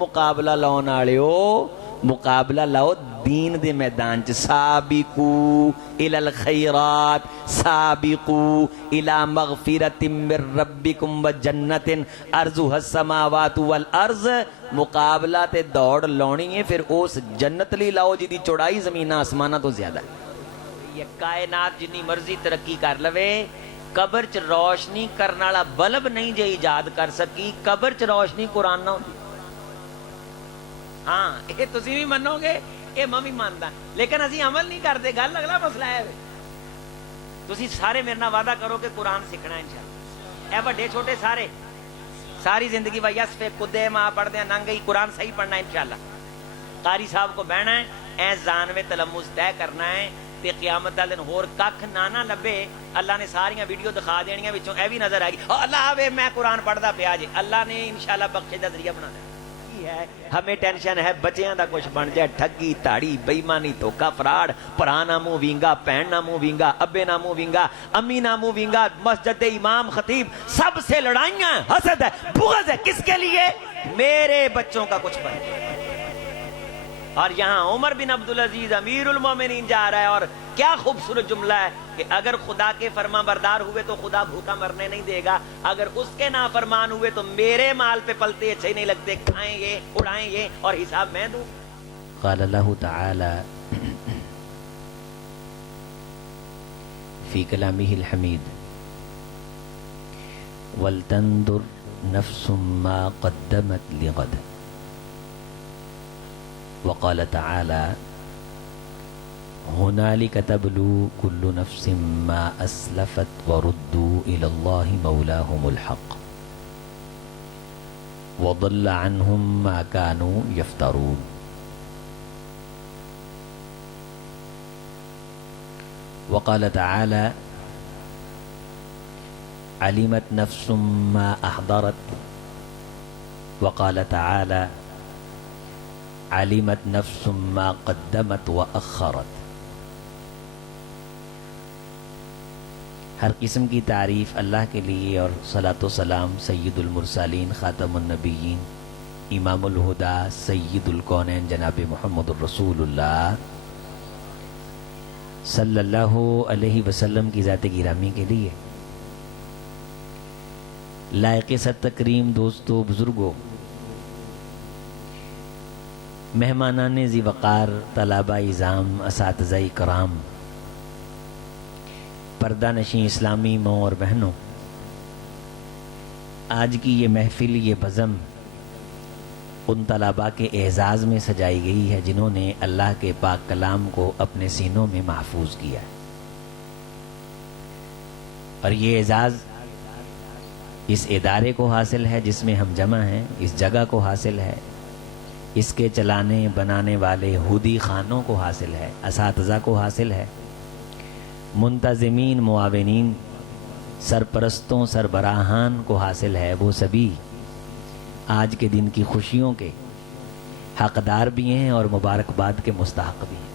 مقابلہ لاؤن والےو مقابلہ لاؤ دین دے میدان چ سابقو الی الخیرات سابقو الی مغفرت من ربکم وجنت ارضها السماوات والارض مقابلہ تے دوڑ لونی ہے پھر اس جنت لی لاؤ جی دی چوڑائی زمین آسمانہ تو زیادہ ہے۔ یہ کائنات جنی مرضی ترقی کر لوے قبر چ روشنی کرنے والا بلب نہیں جے ایجاد کر سکی قبر چ روشنی قرآن نہ ہوتی۔ ہاں یہ تسی بھی منو گے یہ میں بھی مانتا لیکن اسی عمل نہیں کرتے گل اگلا مسئلہ ہے تسی سارے میرے نال وعدہ کرو کہ قرآن سیکھنا ہے انشاءاللہ اے بڑے چھوٹے سارے ساری زندگی و یسفے کدے ماں پڑھتے ہیں ننگئی قرآن صحیح پڑھنا ہے انشاءاللہ قاری صاحب کو بہنا ہے اے زانوے تلمز طے کرنا ہے تے قیامت دا دن ہور ککھ نانا لبے اللہ نے ساریاں ویڈیو دکھا دینیاں وچوں اے بھی نظر آئے گی اللہ وے میں قرآن پڑھدا پیا جی اللہ نے انشاءاللہ بخشش دا ذریعہ بنا دیا ہے۔ ہمیں ٹینشن ہے بچیاں دا کچھ بن جائے ٹھگی تاڑی بےمانی دھوکا فراڈ پرا نہ منہ وینگا بہن نہ منہ وینگا ابے نہ منہ وینگا امی نہ منہ وینگا مسجد امام خطیب سب سے لڑائیاں حسد ہے بغض ہے کس کے لیے میرے بچوں کا کچھ بن جائے۔ اور یہاں عمر بن عبدالعزیز امیر المومنین جا رہا ہے اور کیا خوبصورت جملہ ہے کہ اگر خدا کے فرما بردار ہوئے تو خدا بھوکا مرنے نہیں دے گا اگر اس کے نافرمان ہوئے تو میرے مال پہ پلتے اچھے نہیں لگتے کھائیں گے اڑائیں گے اور حساب میں دوں۔ قال اللہ تعالی فی کلامہ الحمید وَلْتَنْظُرْ نَفْسٌ مَا قَدَّمَتْ لِغَدٍ وقال تعالى هنالك تبلو كل نفس ما أسلفت وردوا إلى الله مولاهم الحق وضل عنهم ما كانوا يفترون وقال تعالى علمت نفس ما أحضرت وقال تعالى علمت نفس ما قدمت وأخرت۔ ہر قسم کی تعریف اللہ کے لیے اور صلاۃ و سلام سید المرسلین خاتم النبیین امام الہدا سید الکونین جناب محمد الرسول اللہ صلی اللہ علیہ وسلم کی ذات گرامی کے لیے۔ لائق صد تکریم دوستو بزرگوں مہمانان ذی وقار طلبہ اعظام اساتذہ کرام پردہ نشیں اسلامی ماں اور بہنوں آج کی یہ محفل یہ بزم ان طلباء کے اعزاز میں سجائی گئی ہے جنہوں نے اللہ کے پاک کلام کو اپنے سینوں میں محفوظ کیا ہے اور یہ اعزاز اس ادارے کو حاصل ہے جس میں ہم جمع ہیں اس جگہ کو حاصل ہے اس کے چلانے بنانے والے ہودی خانوں کو حاصل ہے اساتذہ کو حاصل ہے منتظمین معاونین سرپرستوں سربراہان کو حاصل ہے وہ سبھی آج کے دن کی خوشیوں کے حقدار بھی ہیں اور مبارکباد کے مستحق بھی ہیں۔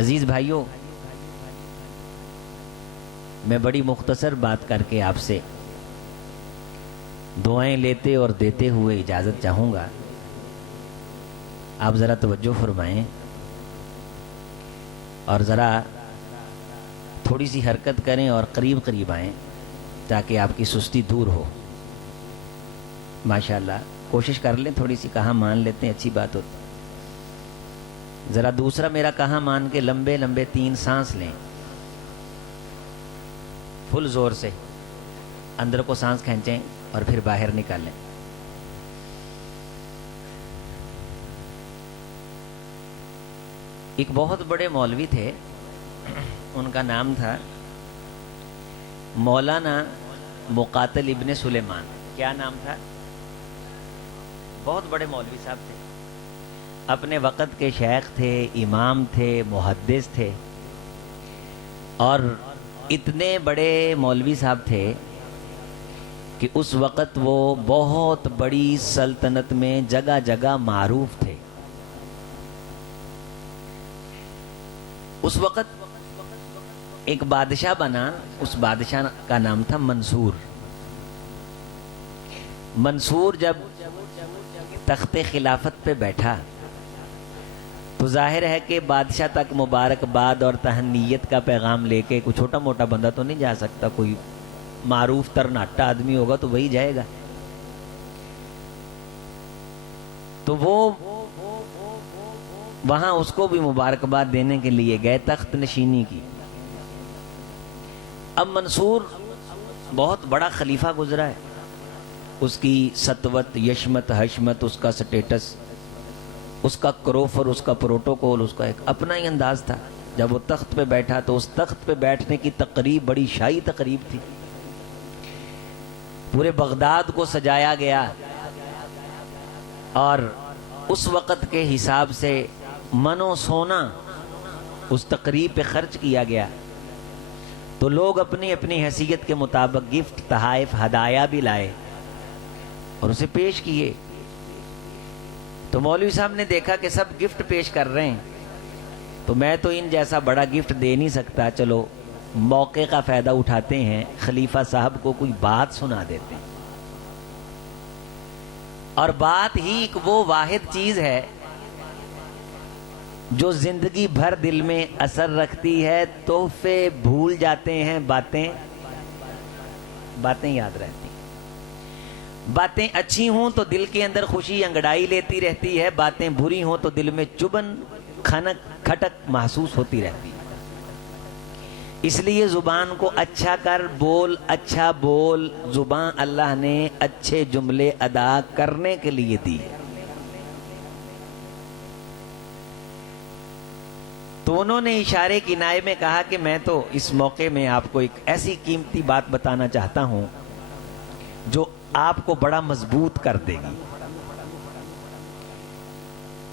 عزیز بھائیوں میں بڑی مختصر بات کر کے آپ سے دعائیں لیتے اور دیتے ہوئے اجازت چاہوں گا۔ آپ ذرا توجہ فرمائیں اور ذرا تھوڑی سی حرکت کریں اور قریب قریب آئیں تاکہ آپ کی سستی دور ہو۔ ماشاءاللہ کوشش کر لیں تھوڑی سی کہاں مان لیتے ہیں اچھی بات ہوتی۔ ذرا دوسرا میرا کہاں مان کے لمبے لمبے 3 سانس لیں فل زور سے اندر کو سانس کھینچیں اور پھر باہر نکالیں۔ ایک بہت بڑے مولوی تھے ان کا نام تھا مولانا مقاتل ابن سلیمان۔ کیا نام تھا؟ بہت بڑے مولوی صاحب تھے اپنے وقت کے شیخ تھے امام تھے محدث تھے اور اتنے بڑے مولوی صاحب تھے کہ اس وقت وہ بہت بڑی سلطنت میں جگہ جگہ معروف تھے۔ اس وقت ایک بادشاہ بنا، اس بادشاہ کا نام تھا منصور۔ منصور جب تخت خلافت پہ بیٹھا تو ظاہر ہے کہ بادشاہ تک مبارکباد اور تہنیت کا پیغام لے کے کوئی چھوٹا موٹا بندہ تو نہیں جا سکتا، کوئی معروف ترناٹا آدمی ہوگا تو وہی جائے گا. تو وہ وہاں اس کو بھی مبارکباد دینے کے لیے گئے، تخت نشینی کی. اب منصور بہت بڑا خلیفہ گزرا ہے، اس کی سطوت، یشمت، حشمت، اس کا سٹیٹس، اس کا کروفر، اس کا پروٹوکول، اس کا ایک اپنا ہی انداز تھا. جب وہ تخت پہ بیٹھا تو اس تخت پہ بیٹھنے کی تقریب بڑی شاہی تقریب تھی. پورے بغداد کو سجایا گیا اور اس وقت کے حساب سے من و سونا اس تقریب پہ خرچ کیا گیا. تو لوگ اپنی اپنی حیثیت کے مطابق گفٹ، تحائف، ہدایا بھی لائے اور اسے پیش کیے. تو مولوی صاحب نے دیکھا کہ سب گفٹ پیش کر رہے ہیں تو میں تو ان جیسا بڑا گفٹ دے نہیں سکتا، چلو موقع کا فائدہ اٹھاتے ہیں، خلیفہ صاحب کو کوئی بات سنا دیتے ہیں. اور بات ہی ایک وہ واحد چیز ہے جو زندگی بھر دل میں اثر رکھتی ہے. تحفے بھول جاتے ہیں، باتیں یاد رہتی ہیں. باتیں اچھی ہوں تو دل کے اندر خوشی انگڑائی لیتی رہتی ہے، باتیں بری ہوں تو دل میں چبھن، کھنک، کھٹک محسوس ہوتی رہتی ہے. اس لیے زبان کو اچھا کر، بول، اچھا بول. زبان اللہ نے اچھے جملے ادا کرنے کے لیے دی ہے. تو انہوں نے اشارے کنائے میں کہا کہ میں تو اس موقع میں آپ کو ایک ایسی قیمتی بات بتانا چاہتا ہوں جو آپ کو بڑا مضبوط کر دے گی.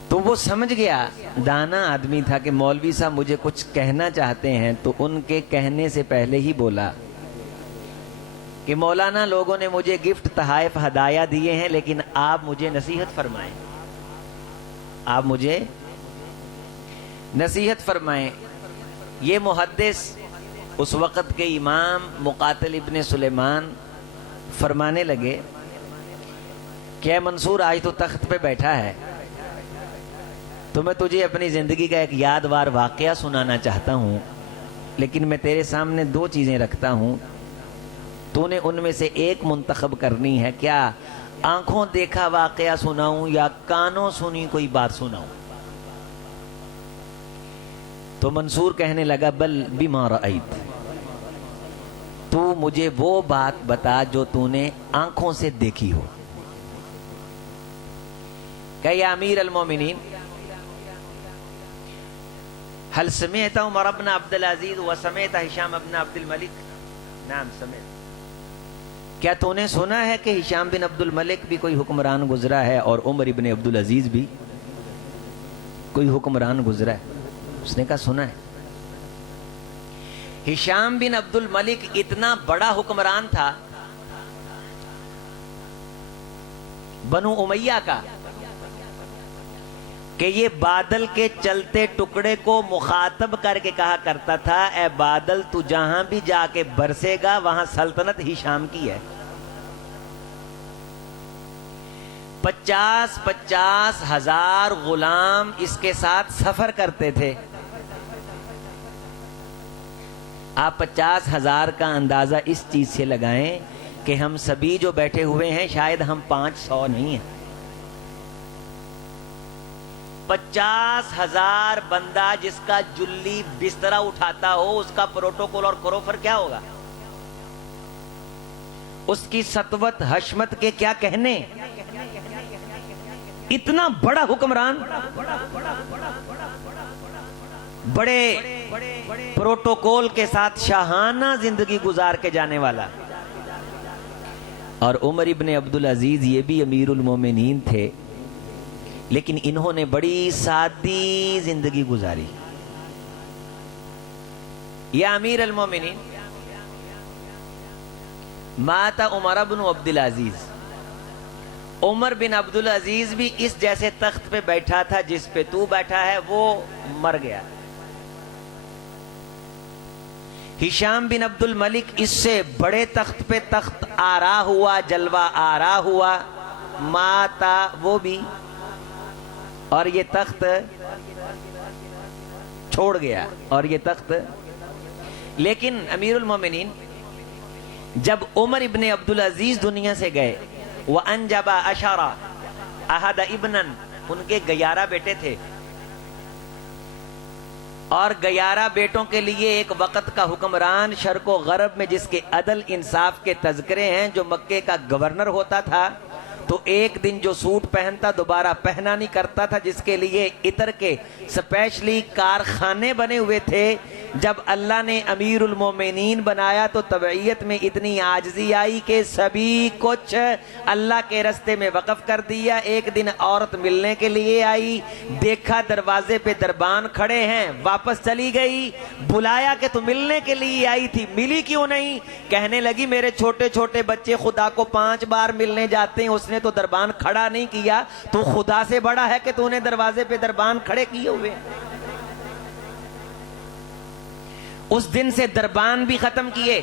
تو وہ سمجھ گیا، دانا آدمی تھا، کہ مولوی صاحب مجھے کچھ کہنا چاہتے ہیں. تو ان کے کہنے سے پہلے ہی بولا کہ مولانا، لوگوں نے مجھے گفٹ، تحائف، ہدایا دیے ہیں، لیکن آپ مجھے نصیحت فرمائیں. آپ مجھے نصیحت فرمائیں. یہ محدث اس وقت کے امام مقاتل ابن سلیمان فرمانے لگے کہ اے منصور، آج تو تخت پہ بیٹھا ہے تو میں تجھے اپنی زندگی کا ایک یادگار واقعہ سنانا چاہتا ہوں، لیکن میں تیرے سامنے دو چیزیں رکھتا ہوں، تو نے ان میں سے ایک منتخب کرنی ہے. کیا آنکھوں دیکھا واقعہ سناؤں یا کانوں سنی کوئی بات سناؤں؟ تو منصور کہنے لگا بل بما رأیت، تو مجھے وہ بات بتا جو تو نے آنکھوں سے دیکھی ہو. کہ یا امیر المومنین، هل سمعت عمر بن عبد العزیز وسمعت ہشام بن عبد الملک؟ نعم سمعت. کیا تو نے سنا ہے کہ ہشام بن عبد الملک بھی کوئی حکمران گزرا ہے اور عمر ابن عبد العزیز بھی کوئی حکمران گزرا ہے؟ اس نے کہا سنا ہے. ہشام بن عبد الملک اتنا بڑا حکمران تھا بنو امیہ کا کہ یہ بادل کے چلتے ٹکڑے کو مخاطب کر کے کہا کرتا تھا، اے بادل تو جہاں بھی جا کے برسے گا وہاں سلطنت ہشام کی ہے. 50,000 ہزار غلام اس کے ساتھ سفر کرتے تھے. آپ 50,000 کا اندازہ اس چیز سے لگائیں کہ ہم سبھی جو بیٹھے ہوئے ہیں شاید ہم 500 نہیں ہیں. 50,000 بندہ جس کا جلی بسترا اٹھاتا ہو، اس کا پروٹوکول اور کروفر کیا ہوگا؟ اس کی سطوت، حشمت کے کیا کہنے. اتنا بڑا حکمران، بڑے پروٹوکول کے ساتھ شاہانہ زندگی گزار کے جانے والا. اور عمر ابن عبد العزیز یہ بھی امیر المومنین تھے، لیکن انہوں نے بڑی سادی زندگی گزاری. یا امیر المومنین، مات عمر بن عبد العزیز. عمر بن عبد العزیز بھی اس جیسے تخت پہ بیٹھا تھا جس پہ تو بیٹھا ہے، وہ مر گیا. ہشام بن عبد الملک اس سے بڑے تخت پہ تخت آرا ہوا، جلوہ آرا ہوا، ماتا وہ بھی، اور یہ تخت چھوڑ گیا، اور یہ تخت. لیکن امیر المومنین جب عمر ابن عبدالعزیز دنیا سے گئے، وَأَنْجَبَ أَشَرَ أَحَدَ ابْنًا، ان کے 11 بیٹے تھے، اور 11 بیٹوں کے لیے ایک وقت کا حکمران شرق و غرب میں جس کے عدل انصاف کے تذکرے ہیں، جو مکے کا گورنر ہوتا تھا، تو ایک دن جو سوٹ پہنتا دوبارہ پہنا نہیں کرتا تھا، جس کے لیے عطر کے سپیشلی کارخانے بنے ہوئے تھے. جب اللہ نے امیر المومنین بنایا تو طبعیت میں اتنی عاجزی آئی کہ سبھی کچھ اللہ کے رستے میں وقف کر دیا. ایک دن عورت ملنے کے لیے آئی، دیکھا دروازے پہ دربان کھڑے ہیں، واپس چلی گئی. بلایا کہ تم ملنے کے لیے آئی تھی، ملی کیوں نہیں؟ کہنے لگی میرے چھوٹے چھوٹے بچے خدا کو 5 بار ملنے جاتے ہیں، اس نے تو دربان کھڑا نہیں کیا، تو خدا سے بڑا ہے کہ تو نے دروازے پہ دربان کھڑے کیے ہوئے. اس دن سے دربان بھی ختم کیے.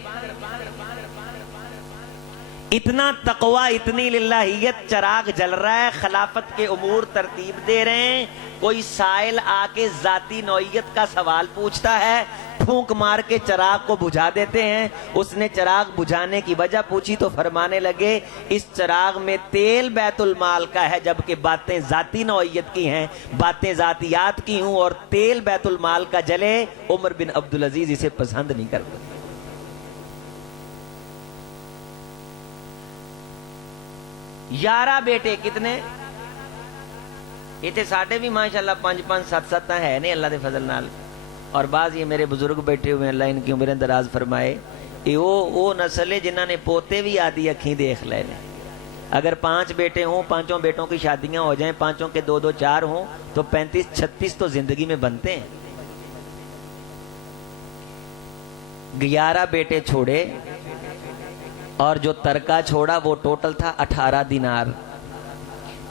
اتنا تقوی، اتنی للہیت، چراغ جل رہا ہے، خلافت کے امور ترتیب دے رہے ہیں، کوئی سائل آ کے ذاتی نوعیت کا سوال پوچھتا ہے، پھونک مار کے چراغ کو بجھا دیتے ہیں. اس نے چراغ بجھانے کی وجہ پوچھی تو فرمانے لگے اس چراغ میں تیل بیت المال کا ہے، جبکہ باتیں ذاتی نوعیت کی ہیں، باتیں ذاتیات کی ہوں، اور تیل بیت المال کا جلے. عمر بن عبدالعزیز اسے پسند نہیں کرتے. 11 بیٹے کتنے؟ اتنے ساڈے بھی ماشاءاللہ 5 7 ہے نہیں اللہ دے فضل نال. اور بعض یہ میرے بزرگ بیٹھے ہوئے ہیں، اللہ ان کی عمریں دراز فرمائے، یہ وہ نسل ہے جنہوں نے پوتے بھی آدھی اکھیں دیکھ لے. اگر 5 بیٹے ہوں، 5 بیٹوں کی شادیاں ہو جائیں، 5 کے 2 4 ہوں، تو 35 36 تو زندگی میں بنتے ہیں. 11 بیٹے چھوڑے، اور جو ترکہ چھوڑا وہ ٹوٹل تھا 18 دینار.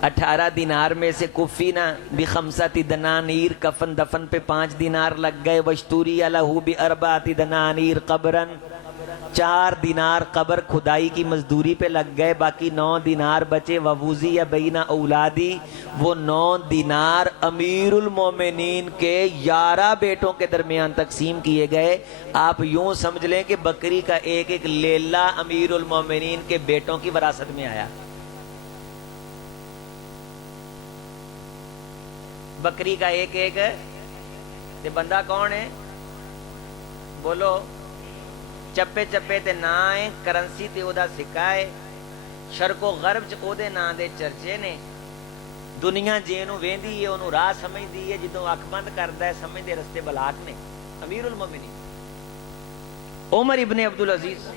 18 دینار میں سے کفینا بخمسۃ دنانیر، کفن دفن پہ 5 دینار لگ گئے. وشتوری لہو باربعۃ دنانیر قبرا، 4 دینار قبر کھدائی کی مزدوری پہ لگ گئے، باقی 9 دینار بچے. ووزی بین اولادی، وہ 9 دینار امیر المومنین کے 11 بیٹوں کے درمیان تقسیم کیے گئے. آپ یوں سمجھ لیں کہ بکری کا ایک ایک لیلہ امیر المومنین کے بیٹوں کی وراثت میں آیا. بکری کا ایک ایک. تے بندہ کون ہے بولو؟ چپے چپے تے نا ہے، کرنسی تے او دا سکہ ہے، شرق و غرب چ او دے نا دے چرچے نے. دنیا جینو ویندی ہے اونوں راہ سمجھدی ہے، جدوں اکھ بند کردا ہے سمجھدے رستے بلاک نے. امیر المومنین عمر ابن عبدالعزیز.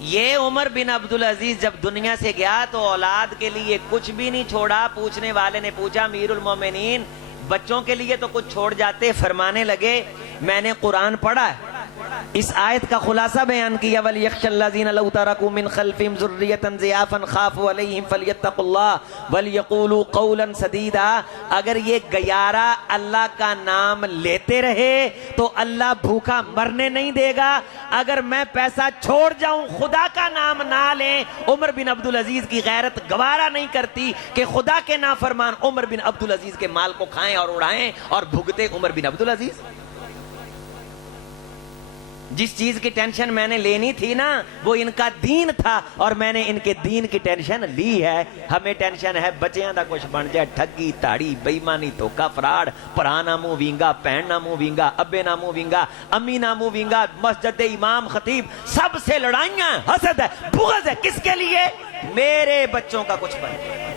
یہ عمر بن عبدالعزیز جب دنیا سے گیا تو اولاد کے لیے کچھ بھی نہیں چھوڑا. پوچھنے والے نے پوچھا امیر المومنین بچوں کے لیے تو کچھ چھوڑ جاتے. فرمانے لگے میں نے قرآن پڑھا ہے، اس آیت کا خلاصہ بیان کیا، وَلْيَخْشَ الَّذِينَ لَوْ تَرَكُوا مِنْ خَلْفِهِمْ ذُرِّيَّةً ضِعَافًا خَافُوا عَلَيْهِمْ فَلْيَتَّقُوا اللَّهَ وَلْيَقُولُوا قَوْلًا سَدِيدًا. اگر یہ 11 اللہ کا نام لیتے رہے تو اللہ بھوکا مرنے نہیں دے گا. اگر میں پیسہ چھوڑ جاؤں خدا کا نام نہ لیں، عمر بن عبدالعزیز کی غیرت گوارا نہیں کرتی کہ خدا کے نافرمان عمر بن عبدالعزیز کے مال کو کھائیں اور اڑائیں اور بھگتے عمر بن عبدالعزیز. جس چیز کی ٹینشن میں نے لینی تھی نا وہ ان کا دین تھا، اور میں نے ان کے دین کی ٹینشن لی ہے. ہمیں ٹینشن ہے بچیاں دا کچھ بن جائے، ٹھگی تاڑی بےمانی دھوکا فراڈ، پرا نہ منہ وینگا، بہن نہ منہ وینگا، ابے نہ منہ وینگا، امی نہ منہ وینگا، مسجد امام خطیب سب سے لڑائیاں، حسد ہے، بغض ہے. کس کے لیے؟ میرے بچوں کا کچھ بن جائے.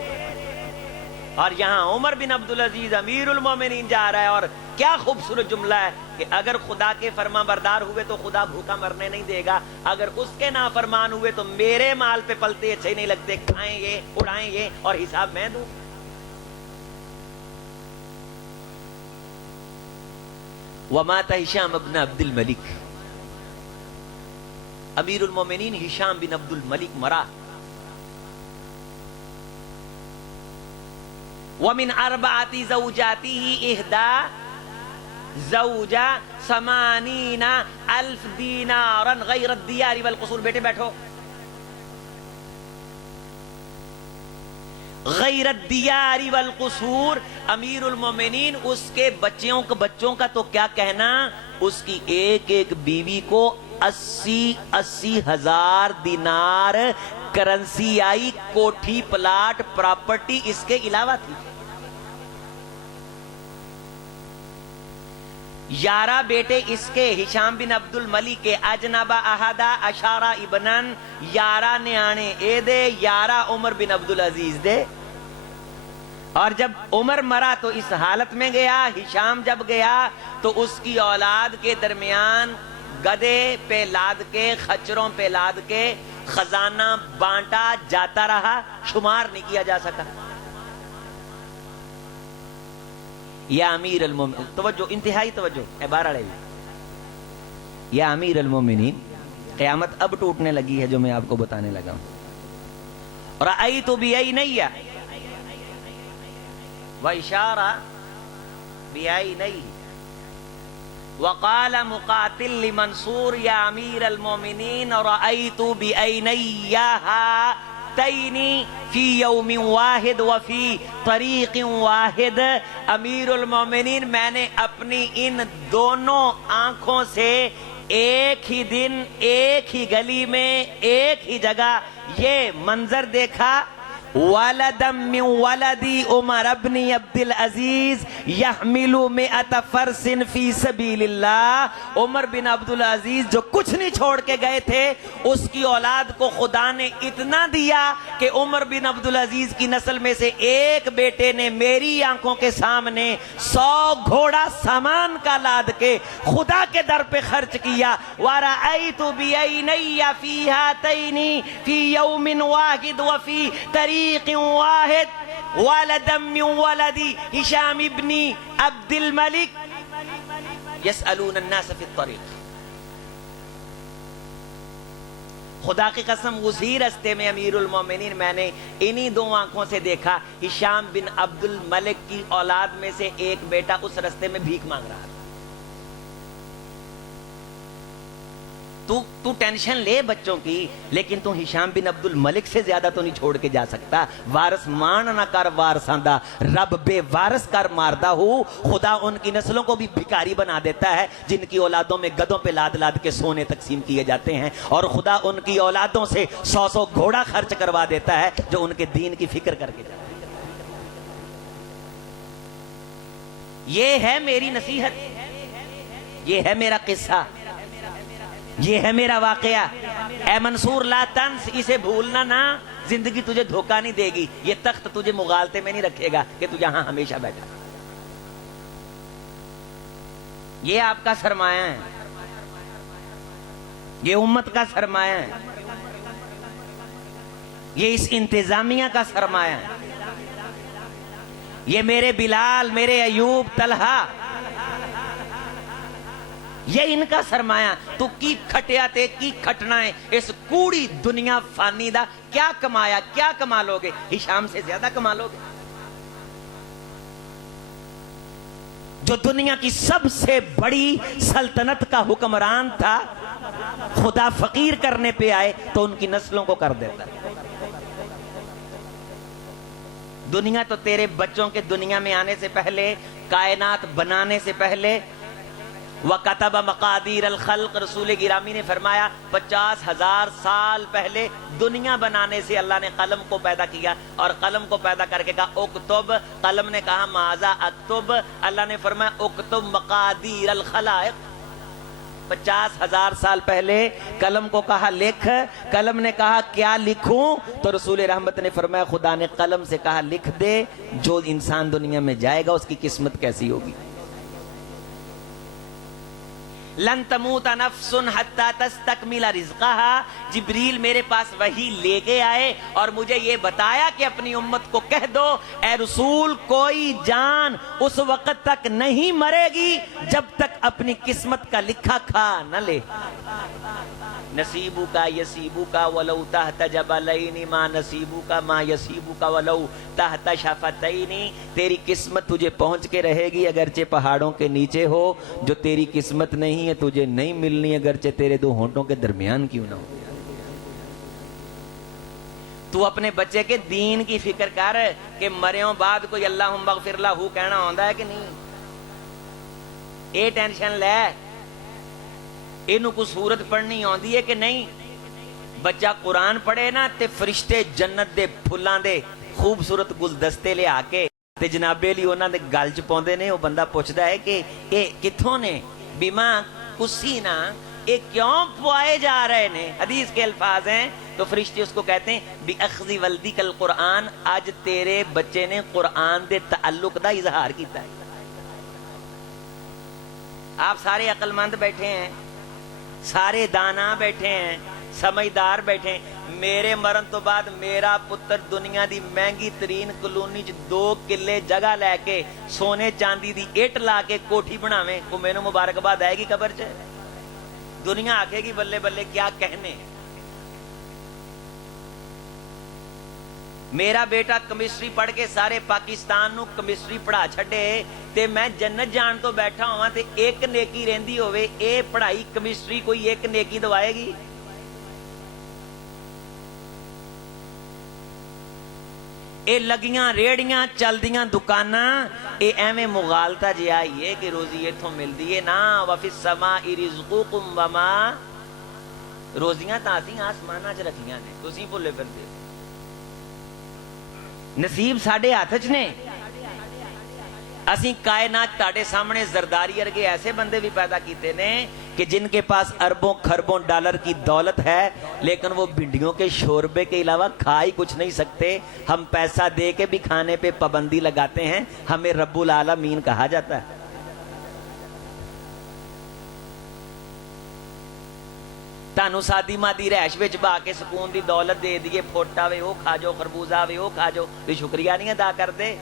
اور یہاں عمر بن عبدالعزیز امیر المومنین جا رہا ہے، اور کیا خوبصورت جملہ ہے کہ اگر خدا کے فرما بردار ہوئے تو خدا بھوکا مرنے نہیں دے گا، اگر اس کے نافرمان ہوئے تو میرے مال پہ پلتے اچھے نہیں لگتے، کھائیں یہ اڑائیں یہ اور حساب میں دوں. ومات ہشام ابن عبد الملک، امیر المومنین ہشام بن عبد الملک مرا. ومن 4 زوجاته احدى زوجہ ثمانین الف دینارا غیر الدیار والقصور. بیٹے بیٹھو. غیر الدیار والقصور. امیر المومنین اس کے بچوں کا تو کیا کہنا، اس کی ایک ایک بیوی کو 80 ہزار دینار کرنسی آئی، کوٹھی پلاٹ پراپرٹی اس کے علاوہ تھی. 11 بیٹے اس کے، ہشام بن عبد الملک کے، اجنبا احدا اشارہ ابنن، 11 نیانے اے دے، 11 عمر بن عبدالعزیز دے. اور جب عمر مرا تو اس حالت میں گیا. ہشام جب گیا تو اس کی اولاد کے درمیان گدے پہ لاد کے، خچروں پہ لاد کے خزانہ بانٹا جاتا رہا، شمار نہیں کیا جا سکا. یا امیر المومنین، توجہ، انتہائی توجہ، عبارہ لے. یا امیر المومنین، قیامت اب ٹوٹنے لگی ہے جو میں آپ کو بتانے لگا ہوں. رأیت بعینی، واشارہ بعینی. وقال مقاتل لمنصور یا امیر المومنین رأیت بعینی ہاتین فی یوم واحد وفی طریق واحد. امیر المومنین، میں نے اپنی ان دونوں آنکھوں سے ایک ہی دن، ایک ہی گلی میں، ایک ہی جگہ یہ منظر دیکھا. ولدا من ولدی عمر ابن عبد العزیز یحمل 100 فرس فی سبیل اللہ. عمر بن عبد العزیز جو کچھ نہیں چھوڑ کے گئے تھے، اس کی اولاد کو خدا نے اتنا دیا کہ عمر بن عبد العزیز کی نسل میں سے ایک بیٹے نے میری آنکھوں کے سامنے 100 گھوڑا سامان کا لاد کے خدا کے در پہ خرچ کیا. وَرَأَيْتُ بِعَيْنَيَّ فِي هَاتَيْنِ فِي يَوْمٍ وَاحِدٍ وَفِي طَرِيقٍ واحد ولدا من ولدی ہشام ابن عبد الملک یسألون الناس فی الطریق. خدا کی قسم اسی رستے میں امیر المومنین میں نے انہی دو آنکھوں سے دیکھا. ہشام بن عبد الملک کی اولاد میں سے ایک بیٹا اس رستے میں بھیک مانگ رہا تھا. تو ٹینشن لے بچوں کی، لیکن تو ہشام بن عبد الملک سے زیادہ تو نہیں چھوڑ کے جا سکتا. وارث مان نہ کر وارثاندہ، رب بے وارث کر ماردہ ہو. خدا ان کی نسلوں کو بھی بھکاری بنا دیتا ہے جن کی اولادوں میں گدوں پہ لاد لاد کے سونے تقسیم کیے جاتے ہیں، اور خدا ان کی اولادوں سے 100 گھوڑا خرچ کروا دیتا ہے جو ان کے دین کی فکر کر کے جاتے ہیں. یہ ہے میری نصیحت، یہ ہے میرا قصہ، یہ ہے میرا واقعہ. اے منصور لا تنس، اسے بھولنا نہ. زندگی تجھے دھوکہ نہیں دے گی. یہ تخت تجھے مغالطے میں نہیں رکھے گا کہ تو یہاں ہمیشہ بیٹھا. یہ آپ کا سرمایہ ہے، یہ امت کا سرمایہ ہے، یہ اس انتظامیہ کا سرمایہ ہے. یہ میرے بلال، میرے ایوب، طلحہ، یہ ان کا سرمایہ. تو کی کھٹیا تے کی کھٹنا ہے اس کوڑی دنیا فانی دا. کیا کمایا، کیا کما لو گے؟ ہشام سے زیادہ کما لو گے. جو دنیا کی سب سے بڑی سلطنت کا حکمران تھا، خدا فقیر کرنے پہ آئے تو ان کی نسلوں کو کر دیتا. دنیا تو تیرے بچوں کے دنیا میں آنے سے پہلے، کائنات بنانے سے پہلے، وَكَتَبَ مَقَادِيرَ الْخَلْقِ، رسول گرامی نے فرمایا 50,000 سال پہلے دنیا بنانے سے اللہ نے قلم کو پیدا کیا، اور قلم کو پیدا کر کے کہا اکتب. قلم نے کہا ماذا اکتب؟ اللہ نے فرمایا اکتب مقادیر الخلائق. 50,000 سال پہلے قلم کو کہا لکھ. قلم نے کہا کیا لکھوں؟ تو رسول رحمت نے فرمایا خدا نے قلم سے کہا لکھ دے جو انسان دنیا میں جائے گا اس کی قسمت کیسی ہوگی. لن تموت نفس حتی تستکمل رزقها، جبریل میرے پاس وحی لے کے آئے اور مجھے یہ بتایا کہ اپنی امت کو کہہ دو اے رسول کوئی جان اس وقت تک نہیں مرے گی جب تک اپنی قسمت کا لکھا کھا نہ لے. نصیبو کا یسیبو کا ولو تحت جبلین ما نصیبو کا ما یسیبو کا ولو تحت شفتین، تیری قسمت تجھے پہنچ کے رہے گی اگرچہ پہاڑوں کے نیچے ہو، جو تیری قسمت نہیں ہے تجھے نہیں ملنی اگرچہ تیرے دو ہونٹوں کے درمیان کیوں نہ ہو. تو اپنے بچے کے دین کی فکر کر کہ مریوں بعد کوئی اللہم اغفر لہ کہنا ہوندا ہے کہ نہیں. اے ٹینشن لے اینو کو سورت پڑھنی ہوندی ہے کہ نہیں. بچہ قرآن پڑھے نا تے فرشتے جنت دے پھلاں دے خوبصورت گلدستے لے آ کے تے جنابے لی انہاں دے گل چ پاوندے نے. او بندہ پوچھدا ہے کہ اے کتھوں نے بیما کسی نا اے کیوں پوائے جا رہے نے. حدیث کے الفاظ ہیں تو فرشتے اس کو کہتے ہیں بی اخذ ولدک القرآن، آج تیرے بچے نے قرآن دے تعلق دا اظہار کیتا ہے. آپ سارے عقل مند بیٹھے ہیں، سارے دانا بیٹھے ہیں، سمجھدار بیٹھے ہیں. میرے مرن تو بعد میرا پتر دنیا دی مہنگی ترین کلونی چ 2 کلے جگہ لے کے سونے چاندی دی اٹ لا کے کوٹھی بناویں، کو مینوں مبارکباد آئے گی قبر چ؟ دنیا آکھے گی بلے بلے کیا کہنے. میرا بیٹا کیمسٹری پڑھ کے سارے پاکستان نو کیمسٹری پڑھا چھڈے تے میں جنت جان تو بیٹھا ہواں تے ایک نیکی رہندی ہوئے، اے پڑھائی کیمسٹری کوئی ایک نیکی دوائے گی؟ اے لگیاں ریڑیاں چلدیاں دکاناں اے ایویں مغالطہ جہا ہی ہے کہ روزی ایتھوں ملدی ہے نا. وفی السماء رزقکم وما، روزیاں تاں اسی آسماناں چ رکھیاں نے، تسی بھولے پھردے. نصیب ساڈے ہاتھ چ نے. اسی کائنات تاڑے سامنے زرداری ارگے ایسے بندے بھی پیدا کیتے نے کہ جن کے پاس اربوں خربوں ڈالر کی دولت ہے لیکن وہ بھنڈیوں کے شوربے کے علاوہ کھا ہی کچھ نہیں سکتے. ہم پیسہ دے کے بھی کھانے پہ پابندی لگاتے ہیں، ہمیں رب العالمین کہا جاتا ہے. تانوں سادی مادی رہائش وچ با کے سکون دی دولت دے دیے، پھوٹا وے وہ کھا جو، خربوزہ وے وہ کھا جو، تو شکریہ نہیں ادا کرتے.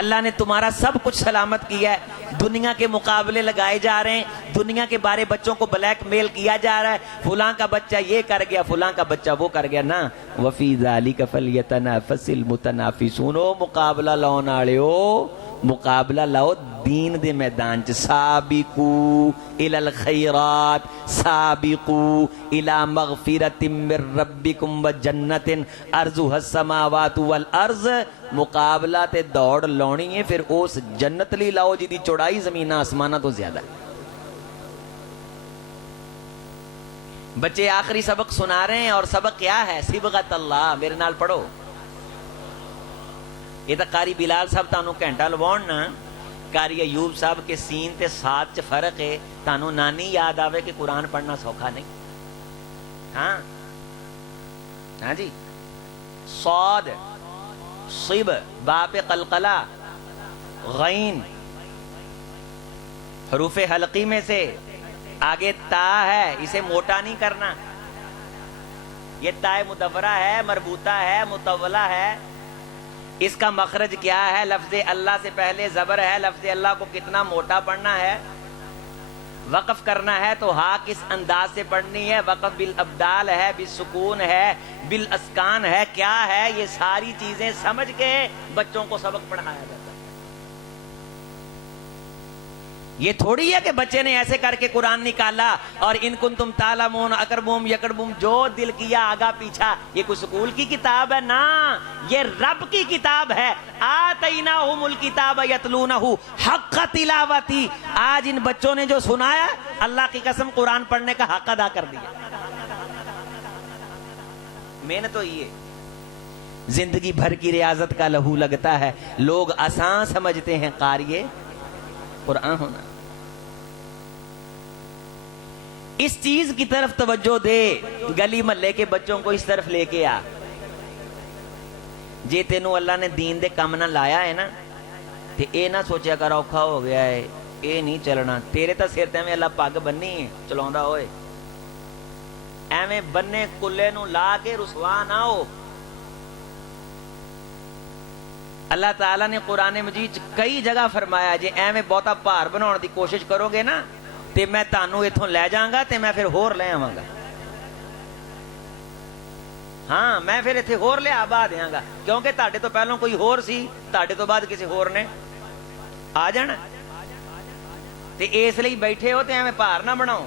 اللہ نے تمہارا سب کچھ سلامت کیا ہے، دنیا کے مقابلے لگائے جا رہے ہیں، دنیا کے بارے بچوں کو بلیک میل کیا جا رہا ہے، فلاں کا بچہ یہ کر گیا، فلاں کا بچہ وہ کر گیا. نا وفی ذالک فلیتنافس المتنافسون، مقابلہ لاؤن والےو مقابلہ لاؤ دین دے میدان چ. سابقو الی الخیرات، سابقو الی مغفرت من ربکم وجنت ارضها السماوات والارض. مقابلہ تے دوڑ لونی ہے پھر اس جنت لی لاؤ جی دی چوڑائی زمین آسمانہ تو زیادہ ہے. بچے آخری سبق سنا رہے ہیں اور سبق کیا ہے؟ صبغت اللہ. میرے نال پڑھو. یہ تو قاری بلال صاحب تانوں گھنٹہ لواؤن نا، قاری ایوب صاحب کے سین تے سات چ فرق ہے. تانوں نانی یاد آوے کہ قرآن پڑھنا سوکھا نہیں. ہاں ہاں جی. صاد، صب، باپ قلقلہ، غین، حروف حلقی میں سے آگے تا ہے، اسے موٹا نہیں کرنا. یہ تا مدورہ ہے، مربوطہ ہے، مطولہ ہے. اس کا مخرج کیا ہے؟ لفظ اللہ سے پہلے زبر ہے. لفظ اللہ کو کتنا موٹا پڑھنا ہے؟ وقف کرنا ہے تو ہا کس انداز سے پڑھنی ہے؟ وقف بالابدال ہے، بالسکون ہے، بالاسکان ہے، کیا ہے؟ یہ ساری چیزیں سمجھ کے بچوں کو سبق پڑھایا جاتا ہے. یہ تھوڑی ہے کہ بچے نے ایسے کر کے قرآن نکالا اور ان کنتم تعلمون اکربوم یکربوم جو دل کیا آگا پیچھا. یہ کوئی سکول کی کتاب ہے؟ نا، یہ رب کی کتاب ہے. آتیناہم الکتاب یتلونہ حق تلاوتی. آج ان بچوں نے جو سنایا اللہ کی قسم قرآن پڑھنے کا حق ادا کر دیا. میں نے تو یہ زندگی بھر کی ریاضت کا لہو لگتا ہے. لوگ آسان سمجھتے ہیں قاری قرآن ہونا. اس چیز کی طرف توجہ دے. گلی محلے کے بچوں کو اس طرف لے کے آ. جے تینوں اللہ نے دین دے کام نہ لایا ہے نا ਤੇ ਇਹ ਨਾ ਸੋਚਿਆ ਕਰ ਔਖਾ ਹੋ ਗਿਆ ਏ, ਇਹ ਨਹੀਂ ਚੱਲਣਾ। ਤੇਰੇ ਤਾਂ ਸਿਰ ਤੇ ਐਵੇਂ ਅੱਲਾ ਪੱਗ ਬੰਨੀ ਚਲਾਉਂਦਾ ਹੋਏ, ਐਵੇਂ ਬੰਨੇ ਕੁੱਲੇ ਨੂੰ ਲਾ ਕੇ ਰੁਸਵਾ ਨਾ ਹੋ। ਅੱਲਾਹ ਤਾਲਾ ਨੇ ਕੁਰਾਨ ਮਜੀਦ 'ਚ ਕਈ ਜਗ੍ਹਾ ਫਰਮਾਇਆ ਜੇ ਐਵੇਂ ਬਹੁਤਾ ਭਾਰ ਬਣਾਉਣ ਦੀ ਕੋਸ਼ਿਸ਼ ਕਰੋਗੇ ਨਾ ਤੇ ਮੈਂ ਤੁਹਾਨੂੰ ਇੱਥੋਂ ਲੈ ਜਾਵਾਂਗਾ ਤੇ ਮੈਂ ਫਿਰ ਹੋਰ ਲੈ ਆਵਾਂਗਾ। ਹਾਂ, ਮੈਂ ਫਿਰ ਇੱਥੇ ਹੋਰ ਲਿਆ ਬਾ ਦਿਆਂਗਾ, ਕਿਉਂਕਿ ਤੁਹਾਡੇ ਤੋਂ ਪਹਿਲਾਂ ਕੋਈ ਹੋਰ ਸੀ, ਤੁਹਾਡੇ ਤੋਂ ਬਾਅਦ ਕਿਸੇ ਹੋਰ ਨੇ ਆ ਜਾਣਾ। ਤੇ ਇਸ ਲਈ ਬੈਠੇ ਹੋ ਤੇ ਐਵੇਂ ਭਾਰ ਨਾ ਬਣਾਓ।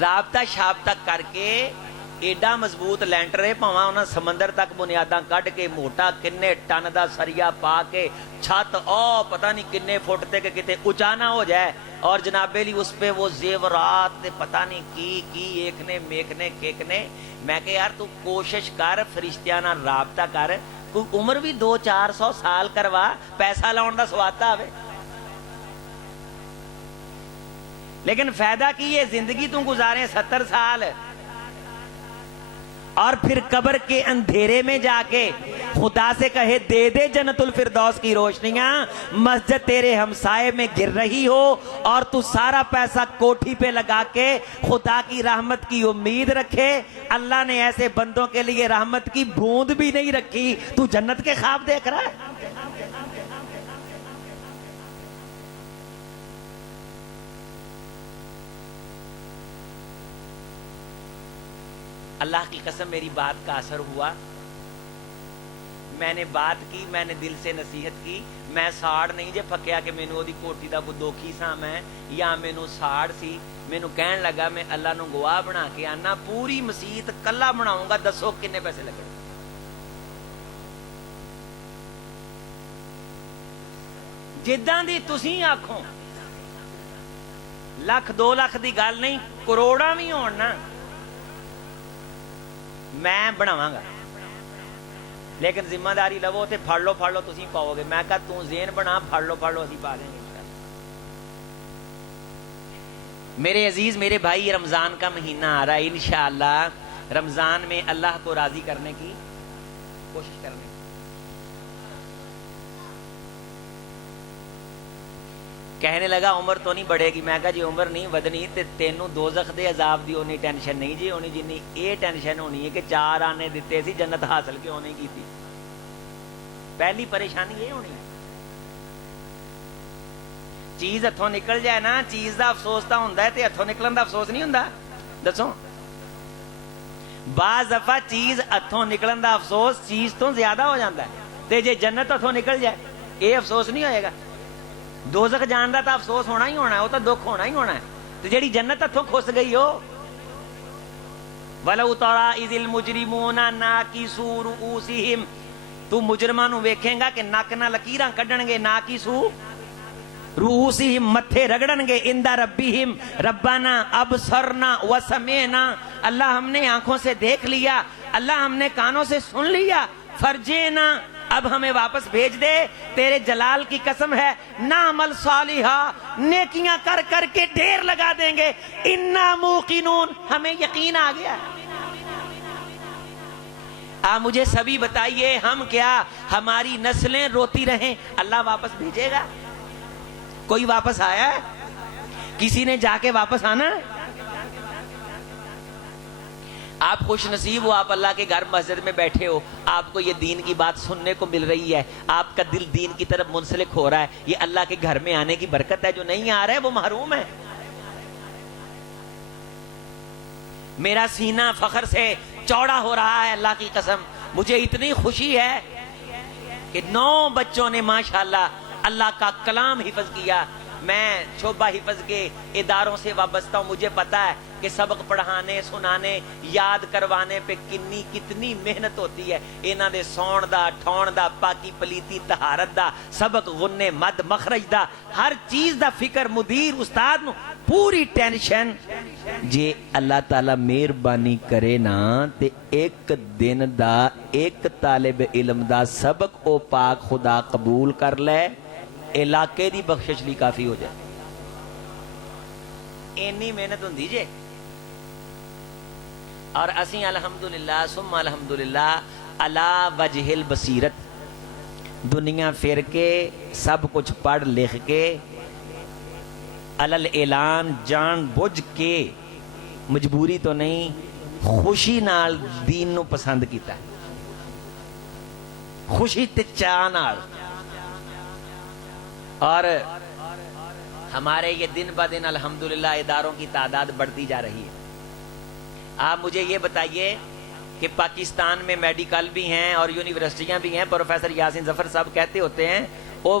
رابطہ شابطہ کر کے ایڈا مضبوط لینٹر ہے پاواں انہاں سمندر تک بنیاداں کڈ کے موٹا کنے ٹن دا سریا پا کے چھت او پتہ نہیں کنے فٹ تے کہ کتے اونچا نہ ہو جائے اور جناب علی اس پہ وہ زیورات تے پتہ نہیں کی ایکنے میکنے کیکنے. میں کہ یار تو کوشش کر فرشتیاں نال رابطہ کر, کوئی عمر بھی 200-400 سال کروا, پیسہ لاؤن دا سواد آوے. لیکن فائدہ کی یہ زندگی تم گزارے 70 سال اور پھر قبر کے اندھیرے میں جا کے خدا سے کہے دے دے جنت الفردوس کی روشنیاں, مسجد تیرے ہمسائے میں گر رہی ہو اور تو سارا پیسہ کوٹھی پہ لگا کے خدا کی رحمت کی امید رکھے. اللہ نے ایسے بندوں کے لیے رحمت کی بوند بھی نہیں رکھی, تو جنت کے خواب دیکھ رہا ہے. اللہ کی قسم میری بات کا اثر ہوا, میں نے بات کی, میں نے دل سے نصیحت کی. میں ساڑ نہیں جے پھکیا کہ مینوں دی کوٹھی دا کوئی دوکھی سا میں یا مینوں ساڑ سی. مینوں کہن لگا میں اللہ نو گواہ بنا کے آنا پوری مسجد کلا بناؤں گا, دسو کنے پیسے لگے. جداں دی تسی آکھو, لاکھ 2 لاکھ دی گل نہیں, کروڑاں بھی ہون نا میں بناواں گا. لیکن ذمہ داری لو تے پھڑ لو تسی پاؤ گے. میں کہا تو ذہن بنا, پھڑ لو اسی پا دیں گے. میرے عزیز میرے بھائی, رمضان کا مہینہ آ رہا ہے, انشاءاللہ رمضان میں اللہ کو راضی کرنے کی کوشش کرنے. کہنے لگا عمر تو نہیں بڑھے گی. میں کہا جی عمر نہیں ودنی تے تینوں دوزخ دے عذاب دی ہونی ٹینشن نہیں جی ہونی, جنی اے ٹینشن ہونی ہے کہ 4 آنے دیتے سی جنت حاصل کیوں نہیں کی تھی. پہلی پریشانی یہ ہونی ہے. چیز ہتھوں نکل جائے نا, چیز دا افسوس تا ہوندا ہے تے ہتھوں نکلن دا افسوس نہیں ہوندا. دسو بعض دفعہ چیز ہتھوں نکلن دا افسوس چیز تو زیادہ ہو جاتا ہے, تے جے جنت ہتھوں نکل جائے اے افسوس نہیں ہوئے گا. دوزخ جان دا تا افسوس ہونا ہی ہونا ہے, وہ تو دکھ ہونا ہی ہونا ہے. تو جیڑی جنت ہتھوں کھس گئی ہو, وَلَوْ تَرَىٰ إِذِ الْمُجْرِمُونَ نَاكِسُو رُؤُوسِهِمْ, تو مجرماں نو ویکھیں گا کہ نک نہ لکیراں کڈن گے, ناکسو رؤوسہم متھے رگڑن گے, عند ربہم ربنا ابصرنا وسمعنا, اللہ ہم نے آنکھوں سے دیکھ لیا, اللہ ہم نے کانوں سے سن لیا, فرجینا اب ہمیں واپس بھیج دے, تیرے جلال کی قسم ہے نعمل صالحہ, نیکیاں کر کر کے ڈھیر لگا دیں گے, انا موقنون, ہمیں یقین آ گیا. مجھے سبھی بتائیے ہم کیا ہماری نسلیں روتی رہیں اللہ واپس بھیجے گا؟ کوئی واپس آیا ہے؟ کسی نے جا کے واپس آنا ہے؟ آپ خوش نصیب ہو, آپ اللہ کے گھر مسجد میں بیٹھے ہو, آپ کو یہ دین کی بات سننے کو مل رہی ہے, آپ کا دل دین کی طرف منسلک ہو رہا ہے. یہ اللہ کے گھر میں آنے کی برکت ہے. جو نہیں آ رہا ہے وہ محروم ہے. میرا سینہ فخر سے چوڑا ہو رہا ہے, اللہ کی قسم مجھے اتنی خوشی ہے کہ 9 بچوں نے ماشاءاللہ اللہ کا کلام حفظ کیا. میں شعبہ حفظ کے اداروں سے وابستہ ہوں, مجھے پتا ہے کہ سبق پڑھانے سنانے یاد کروانے پہ کتنی محنت ہوتی ہے. انہاں دے سون دا ٹھون دا پاکی پلیتی طہارت دا سبق غنے مد مخرج دا ہر چیز دا فکر مدیر استاد نو پوری ٹینشن. جے اللہ تعالی مہربانی کرے نا تے ایک دن دا ایک طالب علم دا سبق او پاک خدا قبول کر لے, علاقے دی بخشش لی کافی ہو جائے. اینی محنت ہوندی جے. اور اسی الحمدللہ ثم الحمدللہ علی وجہ البصیرت دنیا پھر کے سب کچھ پڑھ لکھ کے علل اعلان جان بوجھ کے, مجبوری تو نہیں, خوشی نال دین نو پسند کیتا ہے, خوشی تے چاہ نال. اور ہمارے یہ دن با دن الحمدللہ اداروں کی تعداد بڑھتی جا رہی ہے. آپ مجھے یہ بتائیے کہ پاکستان میں میڈیکل بھی ہیں اور یونیورسٹیاں بھی ہیں. پروفیسر یاسین ظفر صاحب کہتے ہوتے ہیں وہ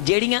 ਜਿਹੜੀਆਂ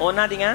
ਉਹਨਾਂ ਦੀਆਂ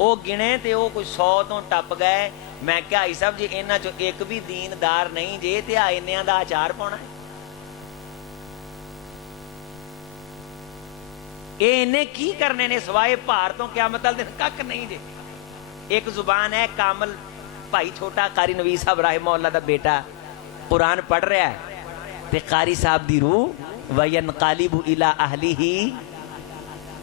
ਉਹ ਗਿਣੇ ਤੇ ਉਹ ਕੋਈ 100 ਤੋਂ ਟੱਪ ਗਏ। ਮੈਂ ਕਿਹਾ ਭਾਈ ਸਾਹਿਬ ਜੀ ਇਹਨਾਂ ਚੋਂ ਇੱਕ ਵੀ ਦੀਨਦਾਰ ਨਹੀਂ ਜੇ ਤੇ ਆ ਇੰਨਿਆਂ ਦਾ ਆਚਾਰ ਪਾਉਣਾ ਹੈ। ਇਹ ਇਹਨੇ ਕੀ ਕਰਨੇ ਨੇ ਸਵਾਏ ਭਾਰ ਤੋਂ ਕਿਆਮਤ ਵਾਲੇ ਦਿਨ ਕੱਖ ਨਹੀਂ ਜੇ। ਇੱਕ ਜ਼ੁਬਾਨ ਹੈ ਕਾਮਲ ਭਾਈ ਛੋਟਾ ਕਾਰੀ ਨਵੀਦ ਸਾਹਿਬ ਰਹਿਮਹੁੱਲਾ ਦਾ ਬੇਟਾ ਕੁਰਾਨ ਪੜ੍ਹ ਰਿਹਾ ਹੈ ਤੇ ਕਾਰੀ ਸਾਹਿਬ ਦੀ ਰੂਹ ਵਯਨਕਾਲਿਬੁ ਇਲਾ ਅਹਲਿhi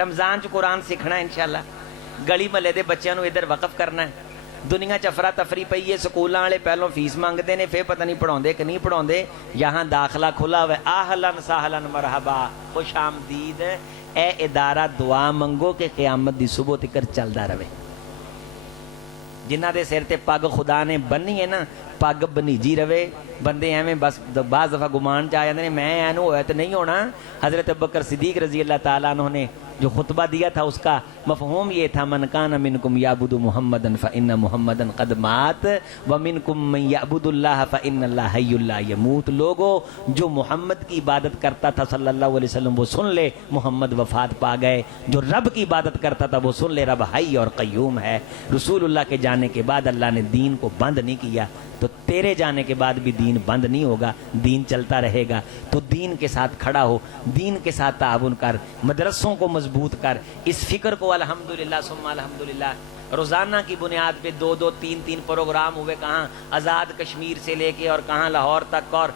رمضان چ قرآن سیکھنا ہے انشاءاللہ. گلی محلے دے بچیاں نو ادھر وقف کرنا ہے. دنیا چ افرا تفری پئی ہے. سکولاں والے پہلوں فیس منگتے ہیں, پھر پتہ نہیں پڑھاؤندے کہ نہیں پڑھاؤندے. یہاں داخلہ کھلا ہوا ہے. اہلاً سہلاً مرحبا, خوش آمدید. اے ادارہ دعا منگو کہ قیامت دی صبح تک چلدا رہے. جنہ دے سر تے پگ خدا نے بننی ہے نا, پگ بنیجی رہے. بندے ایویں بس بعض دفعہ گمان چ آ جاتے ہیں میں اینو ہوا تو نہیں ہونا. حضرت ابوبکر صدیق رضی اللہ تعالیٰ عنہ نے جو خطبہ دیا تھا اس کا مفہوم یہ تھا, من کان منکم یعبد محمدا فإن محمدا قد مات ومنکم من یعبد اللہ فإن اللہ حی لا یموت. لوگوں جو محمد کی عبادت کرتا تھا صلی اللہ علیہ وسلم وہ سن لے, محمد وفات پا گئے. جو رب کی عبادت کرتا تھا وہ سن لے, رب حی اور قیوم ہے. رسول اللہ کے جانے کے بعد اللہ نے دین کو بند نہیں کیا, تو تیرے جانے کے بعد بھی دین بند نہیں ہوگا, دین چلتا رہے گا. تو دین کے ساتھ کھڑا ہو, دین کے ساتھ تعاون کر, مدرسوں کو مضبوط کر. اس فکر کو الحمدللہ ثم الحمدللہ روزانہ کی بنیاد پہ 2-2 3-3 پروگرام ہوئے. کہاں آزاد کشمیر سے لے کے اور کہاں لاہور تک, اور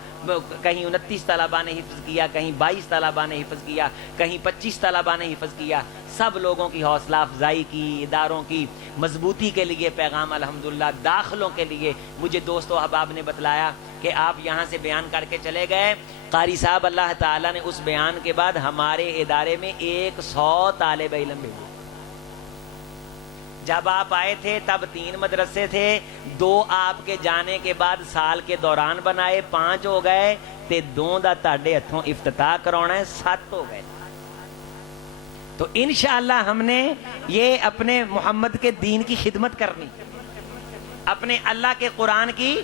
کہیں 29 طلباء نے حفظ کیا, کہیں 22 طلباء نے حفظ کیا, کہیں 25 طلباء نے حفظ کیا. سب لوگوں کی حوصلہ افزائی کی, اداروں کی مضبوطی کے لیے پیغام الحمدللہ. داخلوں کے لیے مجھے دوست و احباب نے بتلایا کہ آپ یہاں سے بیان کر کے چلے گئے. قاری صاحب اللہ تعالیٰ نے اس بیان کے بعد ہمارے ادارے میں 100 طالب علم بھیجے. جب آپ آئے تھے تب 3 مدرسے تھے, 2 آپ کے جانے کے بعد سال کے دوران بنائے, 5 ہو گئے تے 2 دا تاڑے ہتھوں افتتاح کرانا ہے, 7 ہو گئے. تو انشاءاللہ ہم نے یہ اپنے محمد کے دین کی خدمت کرنی, اپنے اللہ کے قرآن کی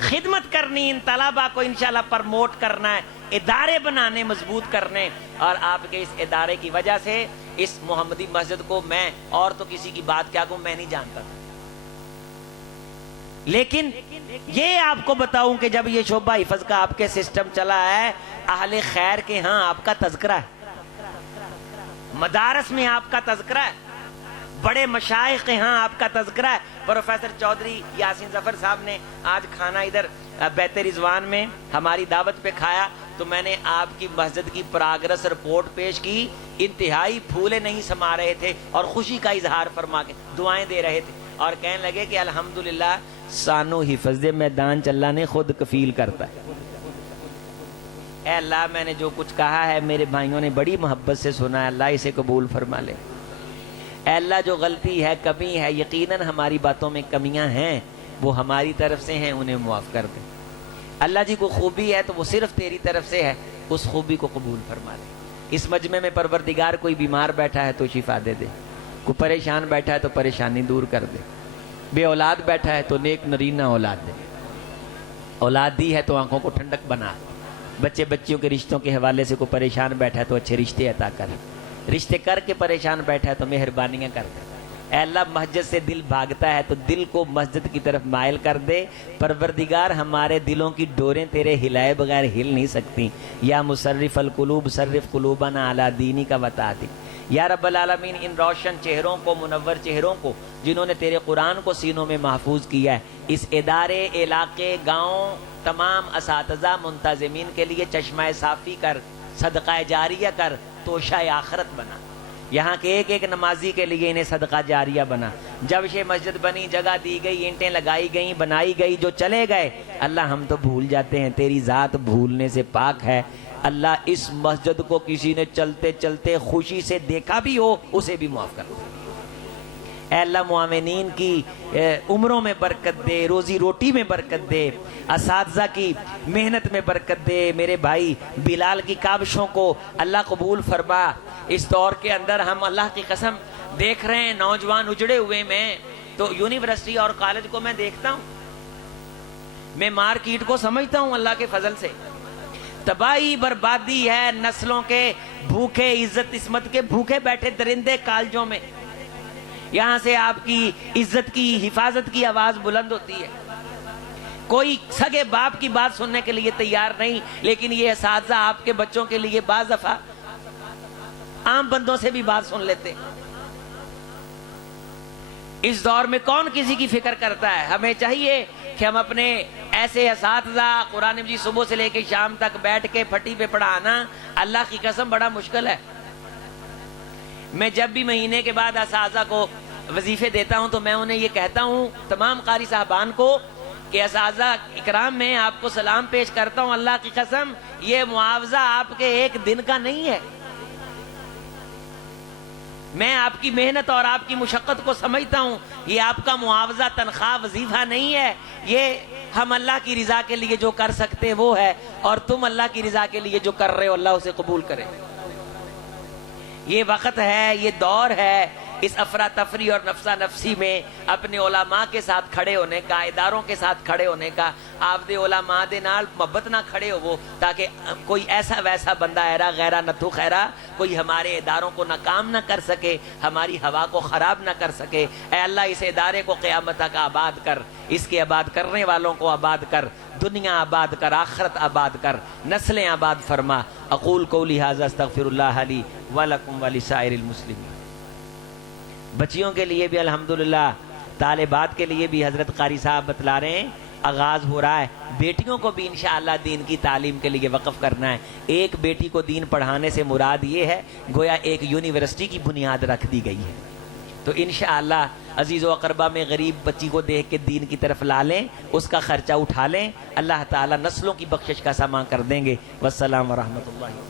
خدمت کرنی. ان طلباء کو انشاءاللہ پرموٹ کرنا ہے, ادارے بنانے, مضبوط کرنے. اور آپ کے اس ادارے کی وجہ سے اس محمدی مسجد کو میں اور تو کسی کی بات کیا کہوں, میں نہیں جانتا تھا. لیکن یہ آپ کو بتاؤں کہ جب یہ شعبہ حفظ کا آپ کے سسٹم چلا ہے, اہل خیر کے ہاں آپ کا تذکرہ ہے, مدارس میں آپ کا تذکرہ ہے, بڑے مشائخ کے ہاں آپ کا تذکرہ ہے. پروفیسر چودھری یاسین ظفر صاحب نے آج کھانا ادھر بیت رضوان میں ہماری دعوت پہ کھایا, تو میں نے آپ کی مسجد کی پراگرس رپورٹ پیش کی. انتہائی پھولے نہیں سما رہے تھے اور خوشی کا اظہار فرما کے دعائیں دے رہے تھے, اور کہنے لگے کہ الحمدللہ سانو حفظ میدان چلا نے خود کفیل کرتا ہے. اے اللہ, میں نے جو کچھ کہا ہے میرے بھائیوں نے بڑی محبت سے سنا ہے, اللہ اسے قبول فرما لے. اے اللہ, جو غلطی ہے, کمی ہے, یقیناً ہماری باتوں میں کمیاں ہیں, وہ ہماری طرف سے ہیں, انہیں معاف کر دے. اللہ جی کو خوبی ہے تو وہ صرف تیری طرف سے ہے, اس خوبی کو قبول فرما لے. اس مجمع میں پروردگار کوئی بیمار بیٹھا ہے تو شفا دے دے, کوئی پریشان بیٹھا ہے تو پریشانی دور کر دے, بے اولاد بیٹھا ہے تو نیک نرینہ اولاد دے, اولاد دی ہے تو آنکھوں کو ٹھنڈک بنا, بچے بچیوں کے رشتوں کے حوالے سے کوئی پریشان بیٹھا ہے تو اچھے رشتے عطا کر, رشتے کر کے پریشان بیٹھا ہے تو مہربانیاں کر دے. اے اللہ, مسجد سے دل بھاگتا ہے تو دل کو مسجد کی طرف مائل کر دے. پروردگار, ہمارے دلوں کی ڈوریں تیرے ہلائے بغیر ہل نہیں سکتی. یا مصرف القلوب صرف قلوبنا علی دینی کا بتا دی. یا رب العالمین, ان روشن چہروں کو, منور چہروں کو, جنہوں نے تیرے قرآن کو سینوں میں محفوظ کیا ہے, اس ادارے, علاقے, گاؤں, تمام اساتذہ, منتظمین کے لیے چشمہ صافی کر, صدقہ جاریہ کر, توشہ آخرت بنا. یہاں کے ایک ایک نمازی کے لیے انہیں صدقہ جاریہ بنا. جب یہ مسجد بنی, جگہ دی گئی, اینٹیں لگائی گئیں, بنائی گئی, جو چلے گئے, اللہ ہم تو بھول جاتے ہیں, تیری ذات بھولنے سے پاک ہے. اللہ, اس مسجد کو کسی نے چلتے چلتے خوشی سے دیکھا بھی ہو, اسے بھی معاف کر. اے اللہ, معاونین کی عمروں میں برکت دے, روزی روٹی میں برکت دے, اساتذہ کی محنت میں برکت دے. میرے بھائی بلال کی کاوشوں کو اللہ قبول فرما. اس دور کے اندر ہم اللہ کی قسم دیکھ رہے ہیں نوجوان اجڑے ہوئے. میں تو یونیورسٹی اور کالج کو میں دیکھتا ہوں, میں مارکیٹ کو سمجھتا ہوں اللہ کے فضل سے. تباہی بربادی ہے, نسلوں کے بھوکے, عزت عصمت کے بھوکے بیٹھے درندے کالجوں میں. یہاں سے آپ کی عزت کی حفاظت کی آواز بلند ہوتی ہے. کوئی سگے باپ کی بات سننے کے لیے تیار نہیں, لیکن یہ اساتذہ آپ کے بچوں کے لیے بعض دفعہ عام بندوں سے بھی بات سن لیتے. اس دور میں کون کسی کی فکر کرتا ہے؟ ہمیں چاہیے کہ ہم اپنے ایسے اساتذہ, قرآن مجید صبح سے لے کے شام تک بیٹھ کے پھٹی پہ پڑھانا اللہ کی قسم بڑا مشکل ہے. میں جب بھی مہینے کے بعد اساتذہ کو وظیفے دیتا ہوں تو میں انہیں یہ کہتا ہوں تمام قاری صاحبان کو کہ اساتذہ اکرام میں آپ کو سلام پیش کرتا ہوں، اللہ کی قسم یہ معاوضہ آپ کے ایک دن کا نہیں ہے، میں آپ کی محنت اور آپ کی مشقت کو سمجھتا ہوں، یہ آپ کا معاوضہ تنخواہ وظیفہ نہیں ہے، یہ ہم اللہ کی رضا کے لیے جو کر سکتے وہ ہے، اور تم اللہ کی رضا کے لیے جو کر رہے ہو اللہ اسے قبول کرے۔ یہ وقت ہے، یہ دور ہے اس افراتفری اور نفسا نفسی میں اپنے علماء کے ساتھ کھڑے ہونے کا، اداروں کے ساتھ کھڑے ہونے کا۔ آپ دے علماء دے نال محبت نہ کھڑے ہو وہ، تاکہ کوئی ایسا ویسا بندہ ایرا غیرہ نتو خیرہ کوئی ہمارے اداروں کو ناکام نہ کر سکے، ہماری ہوا کو خراب نہ کر سکے۔ اے اللہ اس ادارے کو قیامت تک آباد کر، اس کے آباد کرنے والوں کو آباد کر، دنیا آباد کر، آخرت آباد کر، نسلیں آباد فرما۔ اقول قولی ھذا استغفر اللہ لی ولکم ولسائر المسلمین۔ بچیوں کے لیے بھی الحمدللہ، طالبات کے لیے بھی حضرت قاری صاحب بتلا رہے ہیں آغاز ہو رہا ہے، بیٹیوں کو بھی انشاءاللہ دین کی تعلیم کے لیے وقف کرنا ہے۔ ایک بیٹی کو دین پڑھانے سے مراد یہ ہے گویا ایک یونیورسٹی کی بنیاد رکھ دی گئی ہے۔ تو انشاءاللہ عزیز و اقربا میں غریب بچی کو دیکھ کے دین کی طرف لا لیں، اس کا خرچہ اٹھا لیں، اللہ تعالیٰ نسلوں کی بخشش کا سامان کر دیں گے۔ والسلام ورحمۃ اللہ۔